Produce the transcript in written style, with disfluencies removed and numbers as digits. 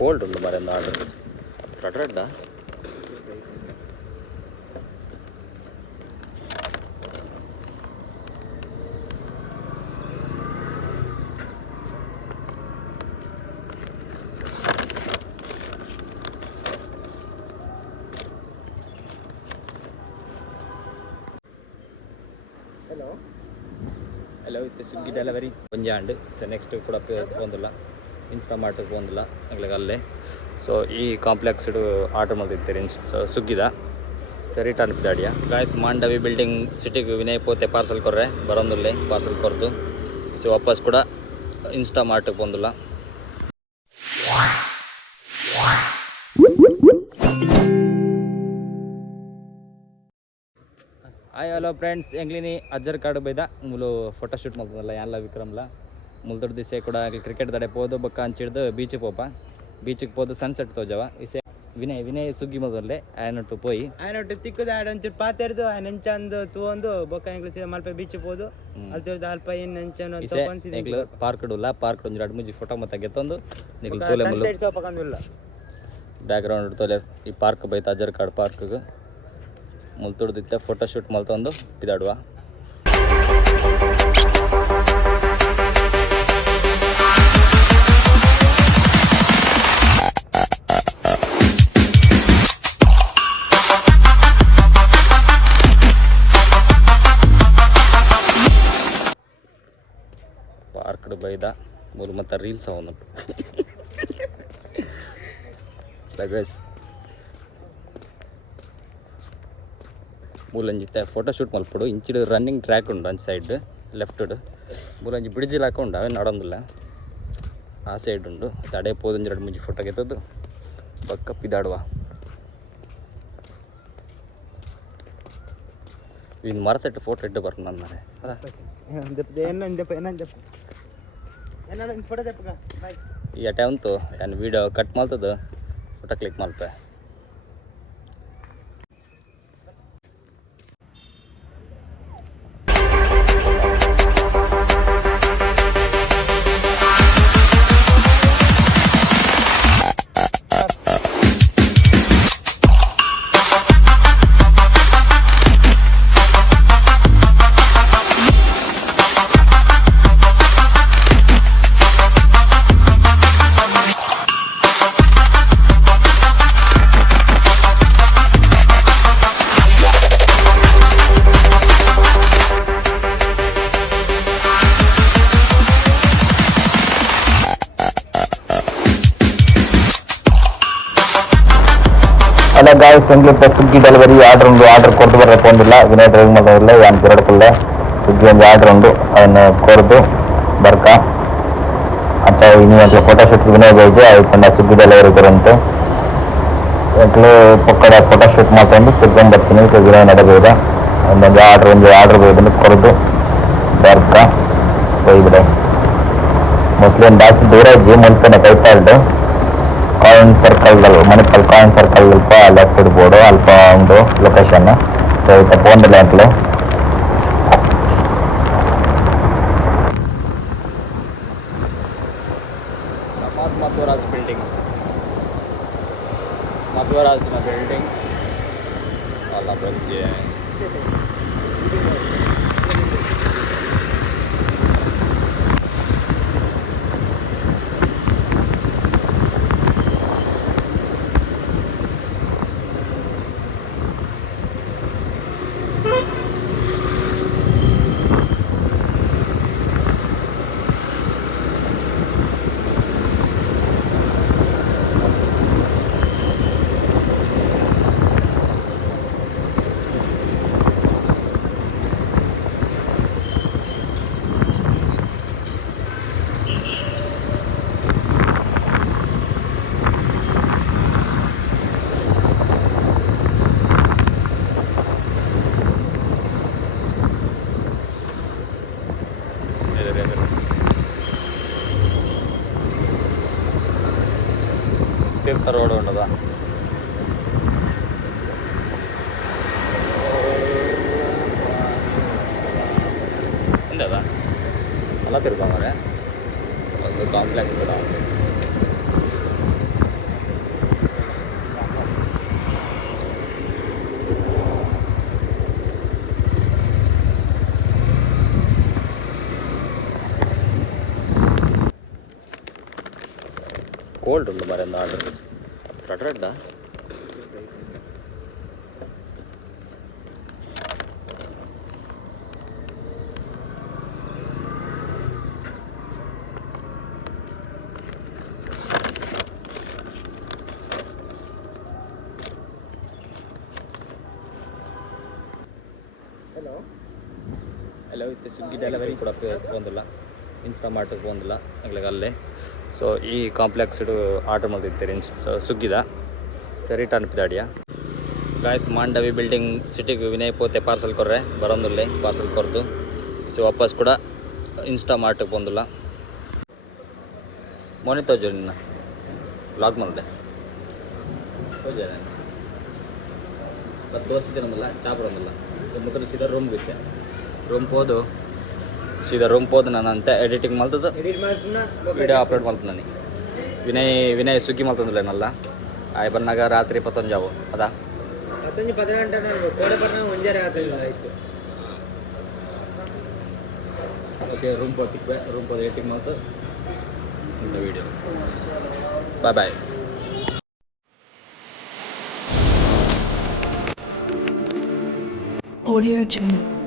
Cold ఉంది మరి ఎంత ఆర్డర్ రెడ్డా ಹಲೋ ಇದು ಸ್ವಿಗ್ಗಿ ಡೆಲಿವರಿ ಪಂಜಾಂಡ್ ಸೊ ನೆಕ್ಸ್ಟ್ ಕೂಡ ಪೋಂದಿಲ್ಲ ಇನ್ಸ್ಟಾಮಾರ್ಟ್ ಪೋಂದಿಲ್ಲ ಆಗ್ಲಿಗೆ ಅಲ್ಲೇ ಸೊ ಈ ಕಾಂಪ್ಲೆಕ್ಸ್ ಆರ್ಡರ್ ಮಾಡ್ತಿರ್ತೀರಿ ಸ್ವಿಗ್ಗಿದ ಸೊ ರಿಟರ್ನ್ ಬಿದ್ದಾಡಿಯ ಗಾಯ್ಸ್ ಮಾಂಡವಿ ಬಿಲ್ಡಿಂಗ್ ಸಿಟಿಗೆ ವಿನಯ್ ಪೋತೆ ಪಾರ್ಸಲ್ ಕೊರ್ರೆ ಬರೋಂದಿಲ್ಲ ಪಾರ್ಸಲ್ ಕೊರ್ದು ಸೊ ವಾಪಸ್ ಕೂಡ ಇನ್ಸ್ಟಾಮಾರ್ಟ್ ಪೋಂದಿಲ್ಲ ಹಾಯ್ ಹಲೋ ಫ್ರೆಂಡ್ಸ್ ಎಂಗ್ಲಿನಿ ಅಜ್ಜರ್ ಕಾರ್ಡು ಬೈದ ಮೂಲು ಫೋಟೋಶೂಟ್ ಮಾಡ್ತದಲ್ಲ ಯಾನ್ಲ ವಿಕ್ರಮ್ಲ ಮುಲ್ದೊಡ್ಡ ದಿಸೆ ಕೂಡ ಕ್ರಿಕೆಟ್ ದಡೆ ಪೋದು ಬಕ್ಕ ಹಂಚಿಡ್ದು ಬೀಚಿಗೆ ಪೋಪ ಬೀಚಿಗೆ ಪೋದು ಸನ್ಸೆಟ್ ತೋಜವ ಇಸೆ ವಿನಯ್ ಸುಗ್ಗಿ ಮೊದಲೇ ಆಯನೊಟ್ಟು ಪೋಯಿ ಆಯನೊಟ್ಟು ತಿಕ್ಕದ ಆಡ ಒಂಚೂರು ಪಾತೆರ್ದು ನೆಂಚಂದು ತೂಂದು ಬೊಕ್ಕ ಎಂಗ್ಲು ಮಲ್ಪ ಬೀಚಿಗೆ ಪೋದು ಅಲ್ತೋರ್ದು ಅಲ್ಪ ಏನು ನೆಂಚನು ಎಂಗ್ಲು ಪಾರ್ಕ್ ಡುಲ್ಲ ಪಾರ್ಕ್ ಒಂದು ಎರಡು ಮೂಜಿ ಫೋಟೋ ಮತ್ತೆ ಗೆತ್ತೊಂದು ನಿಗ್ಲು ತೋಲೆ ಮುಲ್ಲು ತೋಪಕಂದಿಲ್ಲ ಬ್ಯಾಕ್ಗ್ರೌಂಡ್ ತೋಲೆ ಈ ಪಾರ್ಕ್ ಬೈತ ಅಜ್ಜರ್ ಕಾರ್ಡ್ ಪಾರ್ಕ್ಗೆ ಮುಲ್ತುಡ್ದಿತ್ತೆ ಫೋಟೋಶೂಟ್ ಮಲ್ತೊಂದು ಬಿದಾಡುವ ಪಾರ್ಕ್ಡ್ ಬೈದ ಮೂರು ಮತ್ತು ರೀಲ್ಸ್ ಅವನು ಗೈಸ್ ಮೂಲಂಜಿತ್ತೆ ಫೋಟೋಶೂಟ್ ಮಲ್ಪಡು ಇಂಚಿಡು ರನ್ನಿಂಗ್ ಟ್ರ್ಯಾಕ್ ಉಂಡು ಅಂಚೆ ಸೈಡ್ ಲೆಫ್ಟ್ ಮೂಲಂಜಿ ಬ್ರಿಡ್ಜಿಲ್ ಹಾಕೊಂಡು ಅವೇ ನಡೋದಿಲ್ಲ ಆ ಸೈಡ್ ಉಂಡು ತಡೆ ಪೋದಂಜಿ ಎರಡು ಮುಂಜಿ ಫೋಟೋ ಗೆತ್ತದ್ದು ಪಕ್ಕ ಪಿದಾಡುವ ಇನ್ನು ಮರತಟ್ಟು ಫೋಟೋ ಇಟ್ಟು ಬರ್ನು ನನ್ನ ಈ ಅಟೆ ಅಂತು ನಾನು ವೀಡಿಯೋ ಕಟ್ ಮಾಡ್ತದ್ದು ಫೋಟೋ ಕ್ಲಿಕ್ ಮಾಡ್ತೆ hello guys Sangeetha Swiggy delivery order ಕೊಡ್ದು ಬರಪ್ಪೊಂದಿಲ್ಲ ವಿನಯ್ ಡ್ರೈವಿಂಗ್ ಮಾಡೋದಿಲ್ಲ ಏನು ತಿರಡ್ಕೊಳ್ಳೆ ಸ್ವಿಗ್ಗಿ ಒಂದು ಆರ್ಡರ್ ಉಂಡು ಅದನ್ನು ಕೊಡ್ದು ಬರ್ಕ ಅಂತ ಇನ್ನು ಅಟ್లా ಫೋಟೋಶೂಟ್ ವಿನಯ್ ಬೈಜೆ ಅದಕ್ಕೊಂಡ ಸ್ವಿಗ್ಗಿ ಡೆಲಿವರಿ ಕೊರಂತೆ ಅಟ್ಲು ಪಕ್ಕಡ ಫೋಟೋಶೂಟ್ ಮಾಡ್ಕೊಂಡು ತಿರ್ಕೊಂಡು ಬರ್ತೀನಿ ಸೊ ವಿನಯ್ ನಡೆಬೋದ ಒಂದು ಆರ್ಡರ್ ಬೈದನ್ನು ಕೊಡ್ದು ಬರ್ಕ ಬೈಬಿಡೆ ಮೋಸ್ಟ್ಲಿ ಒಂದು ಜಾಸ್ತಿ ದೂರ ಇಜ್ಜಿ ಮುಲ್ಪನೆ ಕೈಪಾರ್ಡು coin circle Manipal coin circle ಅಲ್ಪ ಲೆಫ್ಟ್ ಇಡ್ಬೋದು ಅಲ್ಪ ಒಂದು ಲೊಕೇಶನ್ ಸೊ ಇತ್ತ ಪೋಂದಿಲ್ಲ ಅಂತಲೇ ಮಧ್ವರಾಜ್ ಬಿಲ್ಡಿಂಗ್ ಮಧ್ವರಾಜ್ನ ಬಿಲ್ಡಿಂಗ್ ಅಲ್ಲ ಬಂದಿದೆ తీర్థ రోడ్ ఉండదా ఉండదా అలా తిరుగుతాం మరి ಒಂದು ಕಾಂಪ್ಲೆಕ್ಸ್ ಕೋಲ್ಡ್ ಉಂಟು ಮರೆಯಿಂದ ಆರ್ಡರ್ ರಡ್ಡ ಹಲೋ ಇತ್ತು ಸ್ವಿಗ್ಗಿ ಡೆಲಿವರಿ ಕೂಡ ಬಂದಿಲ್ಲ ಇನ್ಸ್ಟಾಮಾರ್ಟಿಗೆ ಬಂದಿಲ್ಲ ಆಗ್ಲಿಕ್ಕೆ ಅಲ್ಲೇ ಸೊ ಈ ಕಾಂಪ್ಲೆಕ್ಸ್ ಆರ್ಡರ್ ಮಾಡಿದ್ದೀರಿ ಸ್ವಿಗ್ಗಿದ ಸೊ ರಿಟರ್ನ್ ಪಿದಾಡಿಯಾ ಗಾಯ್ಸ್ ಮಾಂಡವಿ ಬಿಲ್ಡಿಂಗ್ ಸಿಟಿಗೆ ವಿನಯ್ ಪೋತೆ ಪಾರ್ಸಲ್ ಕೊರ್ರೆ ಬರೋದಿಲ್ಲ ಪಾರ್ಸಲ್ ಕೊರ್ದು ಸೊ ವಾಪಸ್ ಕೂಡ ಇನ್ಸ್ಟಾಮಾರ್ಟಿಗೆ ಬಂದಿಲ್ಲ ಮೊನ್ನೆ ತೋಜು ನಿನ್ನ ಬ್ಲಾಗ್ ಮಾಡಿದೆ ತೋಜ ಮತ್ತು ದೋಸೆ ತಿನ್ನೋದಿಲ್ಲ ಚಾ ಬರೋದಿಲ್ಲ ಮುಖದ ಸೀದಾ ರೂಮ್ಗೆ ವಿಷಯ ರೂಮ್ ಹೋದು ನಾನು ಅಂತ ಎಡಿಟಿಂಗ್ ಮಾಡ್ತದ್ದು ವಿಡಿಯೋ ಅಪ್ಲೋಡ್ ಮಾಡ್ತೀನಿ ನನಗೆ ವಿನಯ್ ಸ್ವಿಗ್ಗಿ ಮಾಡ್ತಂದಿಲ್ಲ ಆಯ್ ಬಂದಾಗ ರಾತ್ರಿ 11 ಜಾವು ಅದಾ 10 ಗಂಟೆ ಮುಂಜಾನೆ ಆಯ್ತು ಓಕೆ ರೂಮ್ ಹೋದು ಎಡಿಟಿಂಗ್ ಮಾಡ್ತು ಇಂಥ ವಿಡಿಯೋ ಬಾಯ್ Audio Jungle.